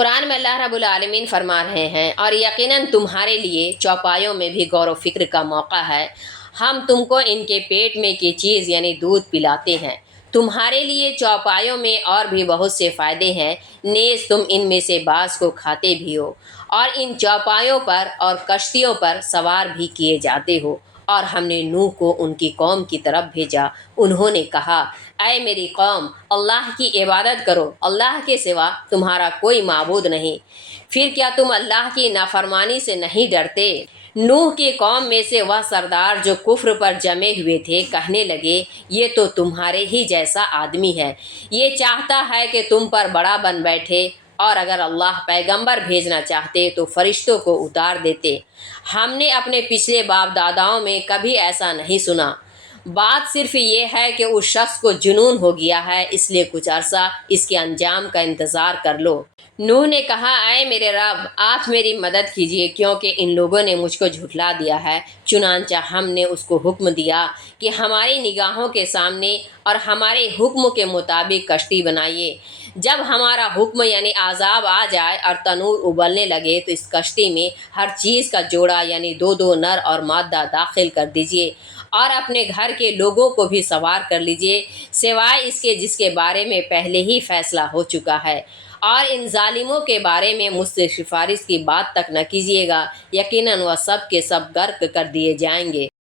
قرآن میں اللہ رب العالمین فرما رہے ہیں، اور یقیناً تمہارے لیے چوپایوں میں بھی غور و فکر کا موقع ہے۔ ہم تم کو ان کے پیٹ میں کی چیز یعنی دودھ پلاتے ہیں۔ تمہارے لیے چوپایوں میں اور بھی بہت سے فائدے ہیں، نیز تم ان میں سے بعض کو کھاتے بھی ہو، اور ان چوپایوں پر اور کشتیوں پر سوار بھی کیے جاتے ہو۔ اور ہم نے نوح کو ان کی قوم کی طرف بھیجا، انہوں نے کہا، اے میری قوم، اللہ کی عبادت کرو، اللہ کے سوا تمہارا کوئی معبود نہیں۔ پھر کیا تم اللہ کی نافرمانی سے نہیں ڈرتے؟ نوح کی قوم میں سے وہ سردار جو کفر پر جمے ہوئے تھے کہنے لگے، یہ تو تمہارے ہی جیسا آدمی ہے، یہ چاہتا ہے کہ تم پر بڑا بن بیٹھے، اور اگر اللہ پیغمبر بھیجنا چاہتے تو فرشتوں کو اتار دیتے۔ ہم نے اپنے پچھلے باپ داداؤں میں کبھی ایسا نہیں سنا۔ بات صرف یہ ہے کہ اس شخص کو جنون ہو گیا ہے، اس لیے کچھ عرصہ اس کے انجام کا انتظار کر لو۔ نوح نے کہا، اے میرے رب، آپ میری مدد کیجیے، کیونکہ ان لوگوں نے مجھ کو جھٹلا دیا ہے۔ چنانچہ ہم نے اس کو حکم دیا کہ ہماری نگاہوں کے سامنے اور ہمارے حکم کے مطابق کشتی بنائیے۔ جب ہمارا حکم یعنی عذاب آ جائے اور تنور ابلنے لگے تو اس کشتی میں ہر چیز کا جوڑا یعنی دو دو نر اور مادہ داخل کر دیجیے، اور اپنے گھر کے لوگوں کو بھی سوار کر لیجیے، سوائے اس کے جس کے بارے میں پہلے ہی فیصلہ ہو چکا ہے، اور ان ظالموں کے بارے میں مجھ سے سفارش کی بات تک نہ کیجیے گا، یقیناً وہ سب کے سب غرق کر دیے جائیں گے۔